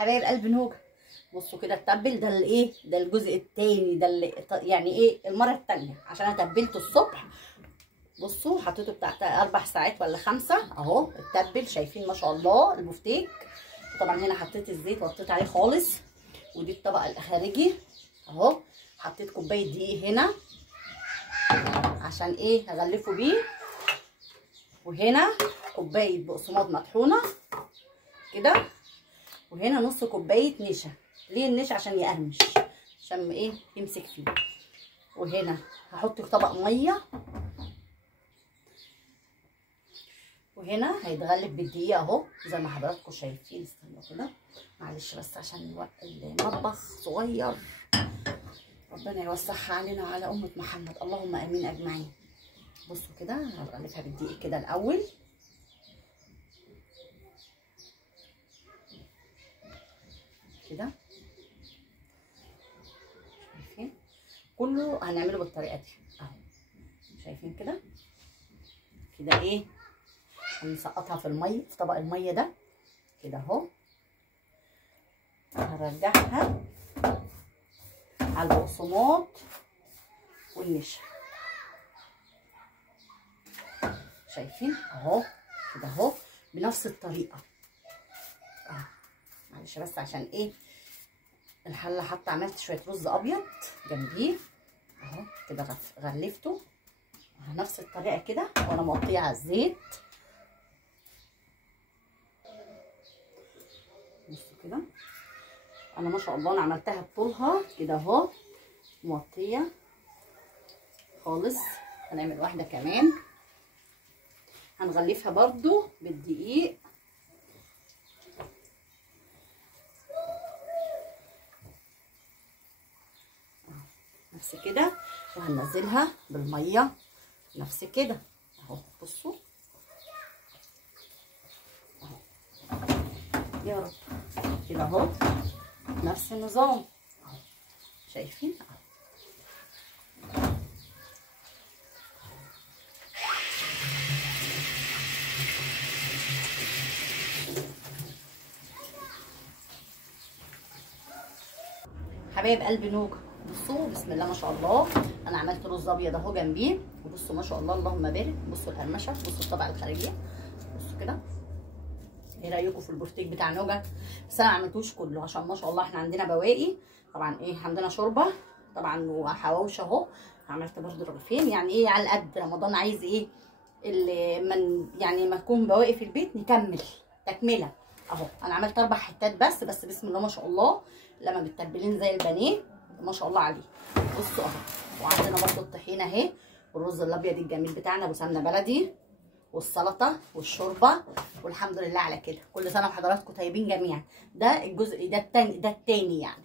حبايب قلب نوجه، بصوا كده التبل ده الايه، ده الجزء التاني، ده اللي يعني ايه المره التانيه، عشان انا تبلته الصبح. بصوا حطيته بتاع 4 ساعات ولا 5 اهو التبل، شايفين ما شاء الله البفتيك. طبعا هنا حطيت الزيت وطيت عليه خالص، ودي الطبق الخارجي اهو. حطيت كوبايه دقيق هنا عشان ايه هغلفه بيه، وهنا كوبايه بقسماط مطحونه كده، وهنا نص كوبايه نشا. ليه النشا؟ عشان يقرمش، عشان ايه يمسك فيه. وهنا هحط طبق ميه، وهنا هيتغلف بالدقيق اهو زي ما حضراتكم شايفين. استنوا كده معلش بس عشان المطبخ صغير، ربنا يوسعها علينا وعلى امه محمد، اللهم امين اجمعين. بصوا كده هغلفها بالدقيق كده الاول كده، شايفين كله هنعمله بالطريقه دي اهو. شايفين كده كده ايه، هنسقطها في الميه، في طبق الميه ده كده اهو. هرجعها على البقسماط والنشا، شايفين اهو كده اهو بنفس الطريقه اهو. معلش بس عشان ايه الحله، حتى عملت شويه رز ابيض جنبيه اهو كده، غلفته نفس الطريقه كده وانا مغطيه على الزيت. بصوا كده انا ما شاء الله انا عملتها بطولها كده اهو مغطيه خالص. هنعمل واحده كمان هنغلفها برضو بالدقيق نفس كده، وهننزلها بالميه نفس كده اهو. بصوا اهو يا رب كده اهو نفس النظام اهو، شايفين اهو. حبايب قلب نوجه، بصوا بسم الله ما شاء الله، انا عملت رز ابيض اهو جنبيه، وبصوا ما شاء الله اللهم بارك. بصوا القرمشه، بصوا الطبقه الخارجيه، بصوا كده. ايه رايكم في البفتيك بتاع نوجه؟ بس انا ما عملتوش كله عشان ما شاء الله احنا عندنا بواقي طبعا، ايه عندنا شوربه طبعا وحواوش اهو. عملت برده رغيفين، يعني ايه على قد رمضان عايز ايه اللي من يعني ما تكون بواقي في البيت نكمل تكمله اهو. انا عملت 4 حتات بس بسم الله ما شاء الله لما متبلين زي البانيه ما شاء الله عليه. بصوا اهو، وعندنا برده الطحينه اهي، والرز الابيض الجميل بتاعنا بسمنه بلدي، والسلطه والشوربه، والحمد لله على كده. كل سنه وحضراتكم طيبين جميعا. ده الجزء ده التاني يعني